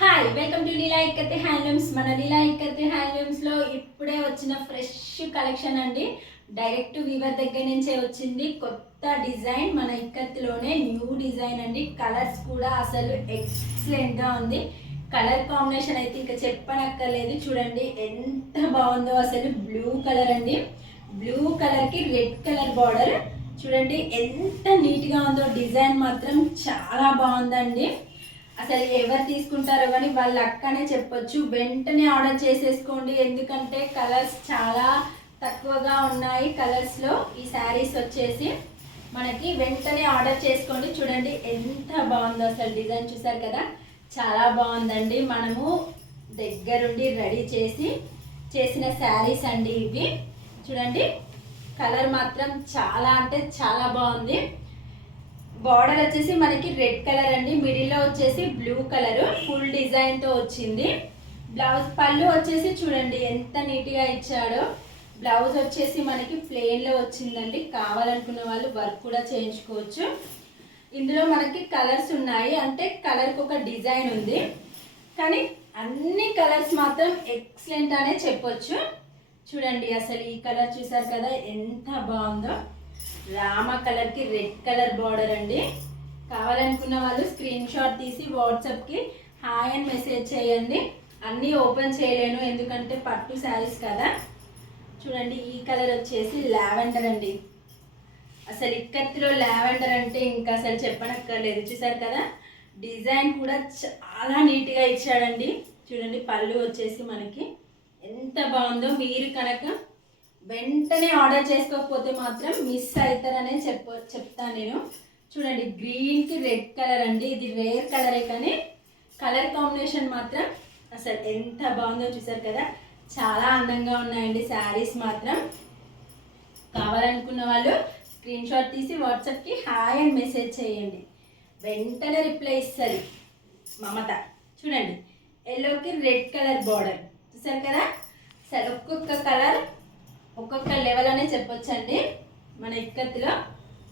Hi welcome to Leela ikat handlooms. మన లీలా ఇక్కత్ హ్యాండ్లూమ్స్లో ఇప్పుడే వచ్చిన ఫ్రెష్ కలెక్షన్ అండి. డైరెక్ట్ వీవర్ దగ్గర నుంచే వచ్చింది కొత్త డిజైన్. మన ఇక్కత్లోనే న్యూ డిజైన్ అండి. కలర్స్ కూడా అసలు ఎక్సలెంట్గా ఉంది. కలర్ కాంబినేషన్ అయితే ఇంకా చెప్పనక్కర్లేదు. చూడండి ఎంత బాగుందో. అసలు బ్లూ కలర్ అండి. బ్లూ కలర్కి రెడ్ కలర్ బార్డర్. చూడండి ఎంత నీట్గా ఉందో. డిజైన్ మాత్రం చాలా బాగుందండి. అసలు ఎవరు తీసుకుంటారో కానీ వాళ్ళ అక్కనే చెప్పొచ్చు. వెంటనే ఆర్డర్ చేసేసుకోండి, ఎందుకంటే కలర్స్ చాలా తక్కువగా ఉన్నాయి. కలర్స్లో ఈ శారీస్ వచ్చేసి మనకి వెంటనే ఆర్డర్ చేసుకోండి. చూడండి ఎంత బాగుందో. అసలు డిజైన్ చూసారు కదా, చాలా బాగుందండి. మనము దగ్గరుండి రెడీ చేసిన శారీస్ అండి ఇవి. చూడండి కలర్ మాత్రం చాలా అంటే చాలా బాగుంది. బార్డర్ వచ్చేసి మనకి రెడ్ కలర్ అండి. మిడిల్లో వచ్చేసి బ్లూ కలర్ ఫుల్ డిజైన్తో వచ్చింది. బ్లౌజ్ పళ్ళు వచ్చేసి చూడండి ఎంత నీట్గా ఇచ్చాడో. బ్లౌజ్ వచ్చేసి మనకి ప్లెయిన్లో వచ్చిందండి. కావాలనుకున్న వాళ్ళు వర్క్ కూడా చేయించుకోవచ్చు. ఇందులో మనకి కలర్స్ ఉన్నాయి, అంటే కలర్కి ఒక డిజైన్ ఉంది, కానీ అన్ని కలర్స్ మాత్రం ఎక్సలెంట్ అనే చెప్పొచ్చు. చూడండి అసలు ఈ కలర్ చూసారు కదా ఎంత బాగుందో. రామా కలర్కి రెడ్ కలర్ బార్డర్ అండి. కావాలనుకున్న వాళ్ళు స్క్రీన్ షాట్ తీసి వాట్సాప్కి హాయ్ అని మెసేజ్ చేయండి. అన్నీ ఓపెన్ చేయలేను ఎందుకంటే పట్టు శారీస్ కదా. చూడండి ఈ కలర్ వచ్చేసి లావెండర్ అండి. అసలు ఇక్కత్తులో లావెండర్ అంటే ఇంకా అసలు చెప్పనక్కర్లేదు. చూసారు కదా, డిజైన్ కూడా చాలా నీట్గా ఇచ్చాడండి. చూడండి పళ్ళు వచ్చేసి మనకి ఎంత బాగుందో. మీరు కనుక వెంటనే ఆర్డర్ చేసుకోకపోతే మాత్రం మిస్ అవుతారనే చెప్తాను నేను. చూడండి గ్రీన్కి రెడ్ కలర్ అండి. ఇది రేర్ కలరే కానీ కలర్ కాంబినేషన్ మాత్రం అసలు ఎంత బాగుందో. చూసారు కదా, చాలా అందంగా ఉన్నాయండి శారీస్ మాత్రం. కావాలనుకున్న వాళ్ళు స్క్రీన్ షాట్ తీసి వాట్సాప్కి హాయ్ అని మెసేజ్ చేయండి. వెంటనే రిప్లై ఇస్తుంది మమత. చూడండి ఎల్లోకి రెడ్ కలర్ బార్డర్. చూసారు కదా, సరే ఒక్కొక్క కలర్ ఒక్కొక్క లెవెల్ అనే చెప్పొచ్చండి మన ఇక్కత్తులో.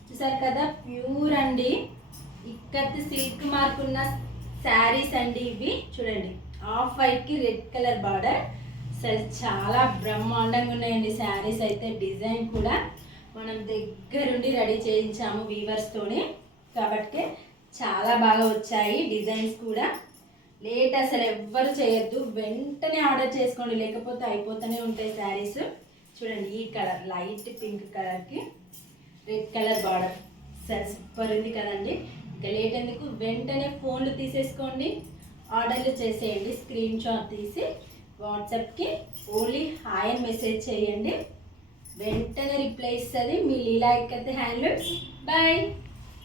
చూసారు కదా ప్యూర్ అండి. ఇక్కత్ సిల్క్ మార్క్ ఉన్న శారీస్ అండి ఇవి. చూడండి ఆఫ్ వైట్కి రెడ్ కలర్ బార్డర్. అసలు చాలా బ్రహ్మాండంగా ఉన్నాయండి శారీస్ అయితే. డిజైన్ కూడా మనం దగ్గరుండి రెడీ చేయించాము వీవర్స్తోని, కాబట్టి చాలా బాగా వచ్చాయి డిజైన్స్ కూడా. లేట్ అసలు ఎవ్వరు చేయొద్దు, వెంటనే ఆర్డర్ చేసుకోండి, లేకపోతే అయిపోతూనే ఉంటాయి శారీస్. చూడండి ఈ కలర్ లైట్ పింక్ కలర్కి రెడ్ కలర్ బార్డర్. సరే సూపర్ ఉంది కదండి. ఇంకా లేట్ ఎందుకు, వెంటనే ఫోన్లు తీసేసుకోండి, ఆర్డర్లు చేసేయండి. స్క్రీన్ షాట్ తీసి వాట్సాప్కి ఓన్లీ హాయ్ అని మెసేజ్ చేయండి. వెంటనే రిప్లై ఇస్తుంది మీ లీలా ఇక్కత్ హ్యాండ్లూమ్స్. బాయ్.